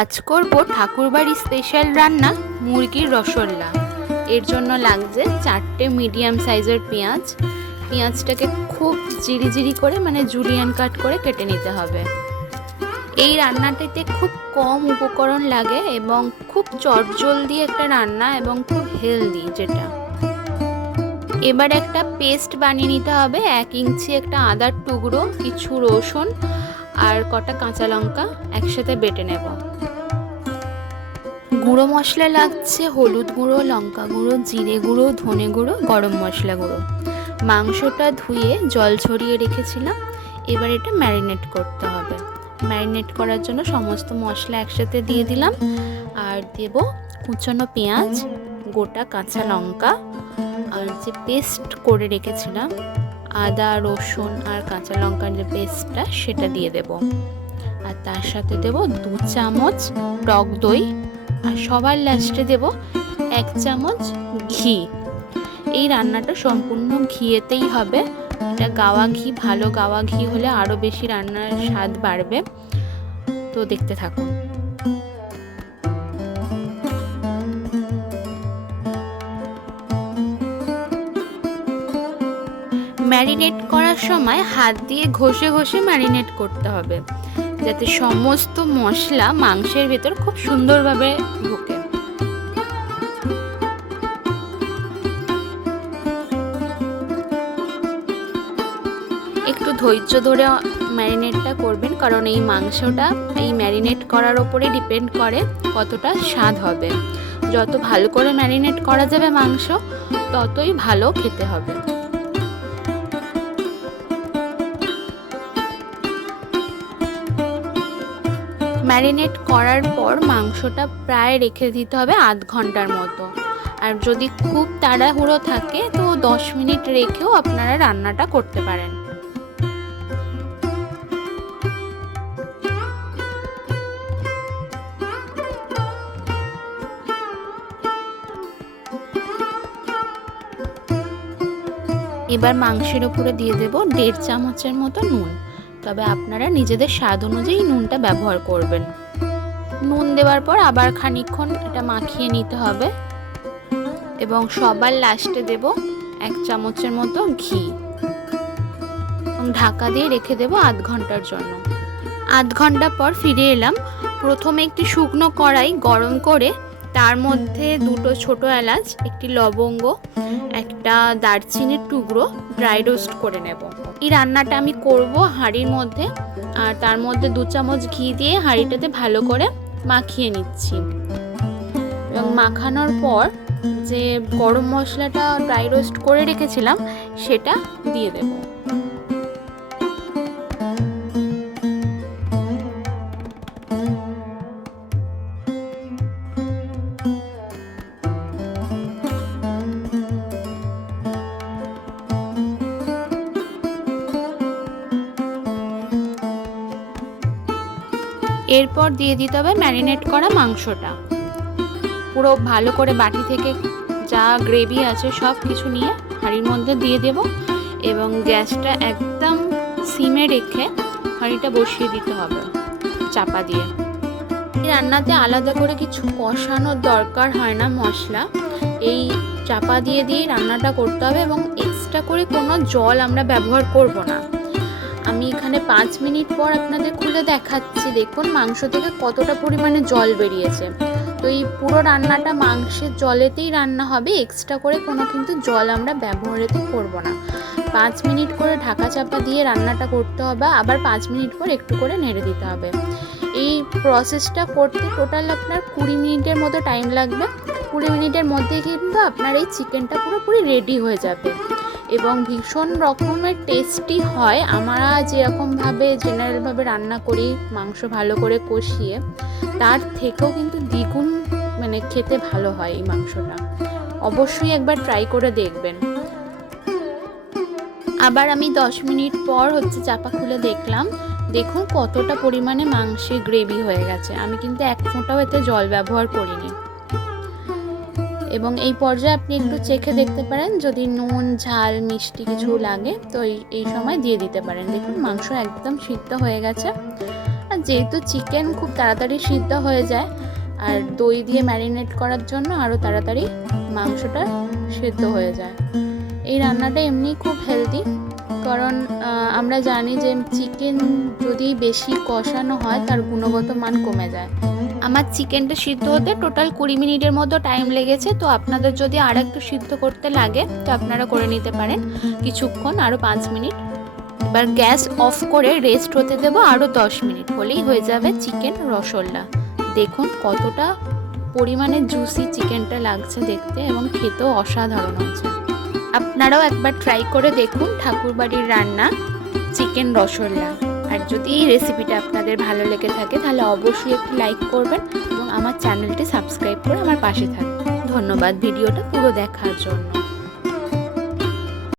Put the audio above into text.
আজ করব ঠাকুরবাড়ি স্পেশাল রান্না মুরগির রসগোল্লা। এর জন্য লাগছে 4টে মিডিয়াম সাইজের পেঁয়াজ। পেঁয়াজটাকে খুব জিরি করে জুলিয়ান কাট করে কেটে নিতে হবে। এই রান্নাটিতে খুব কম উপকরণ লাগে এবং খুব চটজলদি একটা রান্না এবং খুব হেলদি যেটা। এবার একটা পেস্ট বানিয়ে নিতে হবে। 1 ইঞ্চি একটা আদার টুকরো, কিছু রসুন আর কটা কাঁচা লঙ্কা একসাথে বেটে নেব। গুঁড়ো মশলা লাগছে হলুদ গুঁড়ো, লঙ্কা গুঁড়ো, জিরে গুঁড়ো, ধনে গুঁড়ো, গরম মশলা গুঁড়ো। মাংসটা ধুয়ে জল ঝরিয়ে রেখেছিলাম। এবার এটা ম্যারিনেট করতে হবে। ম্যারিনেট করার জন্য সমস্ত মশলা একসাথে দিয়ে দিলাম আর দেব কুচনো পেঁয়াজ, গোটা কাঁচা লঙ্কা আর যে পেস্ট করে রেখেছিলাম আদা রসুন আর কাঁচা লঙ্কার যে পেস্টটা সেটা দিয়ে দেব। আর তার সাথে দেব 2 চামচ টক দই আর সবার লাস্টে দেব 1 চামচ ঘি। এই রান্নাটা সম্পূর্ণ ঘিয়েতেই হবে। এটা গাওয়া ঘি, ভালো গাওয়া ঘি হলে আরও বেশি রান্নার স্বাদ বাড়বে। তো দেখতে থাকুন। ম্যারিনেট করার সময় হাত দিয়ে ঘষে ঘষে ম্যারিনেট করতে হবে, যাতে সমস্ত মশলা মাংসের ভেতর খুব সুন্দরভাবে ঢোকে। একটু ধৈর্য ধরে ম্যারিনেটটা করবেন, কারণ এই মাংসটা এই ম্যারিনেট করার ওপরে ডিপেন্ড করে কতটা স্বাদ হবে। যত ভালো করে ম্যারিনেট করা যাবে মাংস, ততই ভালো খেতে হবে। ম্যারিনেট করার পর মাংসটা প্রায় রেখে দিতে হবে আধ ঘন্টার মতো। আর যদি খুব তাড়াহুড়ো থাকে তো 10 মিনিট রেখেও আপনারা রান্নাটা করতে পারেন। এবার মাংসের উপরে দিয়ে দেব 1.5 চামচের মতো নুন। তবে আপনারা নিজেদের স্বাদ অনুযায়ী নুনটা ব্যবহার করবেন। নুন দেওয়ার পর আবার খানিকক্ষণ এটা মাখিয়ে নিতে হবে এবং সবার লাস্টে দেব 1 চামচের মতো ঘি এবং ঢাকা দিয়ে রেখে দেব আধ ঘন্টার জন্য। আধ ঘন্টা পর ফিরে এলাম। প্রথমে একটি শুকনো কড়াই গরম করে তার মধ্যে 2টো ছোট এলাচ, একটি লবঙ্গ, একটা দারচিনির টুকরো ড্রাই রোস্ট করে নেব। এই রান্নাটা আমি করব হাঁড়ির মধ্যে, আর তার মধ্যে 2 চামচ ঘি দিয়ে হাঁড়িটাতে ভালো করে মাখিয়ে নিচ্ছি। এবং মাখানোর পর যে গরম মশলাটা ড্রাই রোস্ট করে রেখেছিলাম সেটা দিয়ে দেব। এরপর দিয়ে দিতে হবে ম্যারিনেট করা মাংসটা। পুরো ভালো করে বাটি থেকে যা গ্রেভি আছে সব কিছু নিয়ে হাঁড়ির মধ্যে দিয়ে দেব এবং গ্যাসটা একদম সিমে রেখে হাঁড়িটা বসিয়ে দিতে হবে চাপা দিয়ে। এই রান্নাতে আলাদা করে কিছু কষানোর দরকার হয় না মশলা। এই চাপা দিয়ে রান্নাটা করতে হবে এবং এক্সট্রা করে কোনো জল আমরা ব্যবহার করব না। আমি এখানে 5 মিনিট পর আপনাদের খুলে দেখাচ্ছি। দেখুন মাংস থেকে কতটা পরিমাণে জল বেরিয়েছে। তো এই পুরো রান্নাটা মাংসের জলেতেই রান্না হবে, এক্সট্রা করে কোনো কিন্তু জল আমরা ব্যবহারই করব না। 5 মিনিট করে ঢাকা চাপা দিয়ে রান্নাটা করতে হবে, আবার 5 মিনিট পর একটু করে নেড়ে দিতে হবে। এই প্রসেসটা করতে টোটাল আপনার 20 মিনিটের মতো টাইম লাগবে। 20 মিনিটের মধ্যে কিন্তু আপনার এই চিকেনটা পুরোপুরি রেডি হয়ে যাবে এবং ভীষণ রকমের টেস্টি হয়। আমরা যেরকমভাবে জেনারেলভাবে রান্না করি মাংস ভালো করে কষিয়ে, তার থেকেও কিন্তু দ্বিগুণ খেতে ভালো হয় এই মাংসটা। অবশ্যই একবার ট্রাই করে দেখবেন। আবার আমি 10 মিনিট পর চাপা খুলে দেখলাম। দেখুন কতটা পরিমাণে মাংসে গ্রেভি হয়ে গেছে। আমি কিন্তু 1 ফোঁটাও এতে জল ব্যবহার করিনি। এবং এই পর্যায়ে আপনি একটু চেখে দেখতে পারেন, যদি নুন ঝাল মিষ্টি কিছু লাগে তো এই সময় দিয়ে দিতে পারেন। দেখুন মাংস একদম সিদ্ধ হয়ে গেছে। আর যেহেতু চিকেন খুব তাড়াতাড়ি সিদ্ধ হয়ে যায়, আর দই দিয়ে ম্যারিনেট করার জন্য আরও তাড়াতাড়ি মাংসটা সিদ্ধ হয়ে যায়। এই রান্নাটা এমনি খুব হেলদি, কারণ আমরা জানি যে চিকেন যদি বেশি কষানো হয় তার গুণগত মান কমে যায়। আমার চিকেনটা সিদ্ধ হতে টোটাল 20 মিনিটের মতো টাইম লেগেছে। তো আপনাদের যদি আর একটু সিদ্ধ করতে লাগে তো আপনারা করে নিতে পারেন কিছুক্ষণ, আরও 5 মিনিট। এবার গ্যাস অফ করে রেস্ট হতে দেবো আরও 10 মিনিট, হলেই হয়ে যাবে চিকেন রসগোল্লা। দেখুন কতটা পরিমাণে জুসি চিকেনটা লাগছে দেখতে, এবং খেতেও অসাধারণ হয়েছে। আপনারাও একবার ট্রাই করে দেখুন ঠাকুরবাড়ির রান্না চিকেন রসগোল্লা। আর যদি এই রেসিপিটা আপনাদের ভালো লেগে থাকে তাহলে অবশ্যই একটু লাইক করবেন এবং আমার চ্যানেলটি সাবস্ক্রাইব করে আমার পাশে থাকবেন। ধন্যবাদ ভিডিওটা পুরো দেখার জন্য।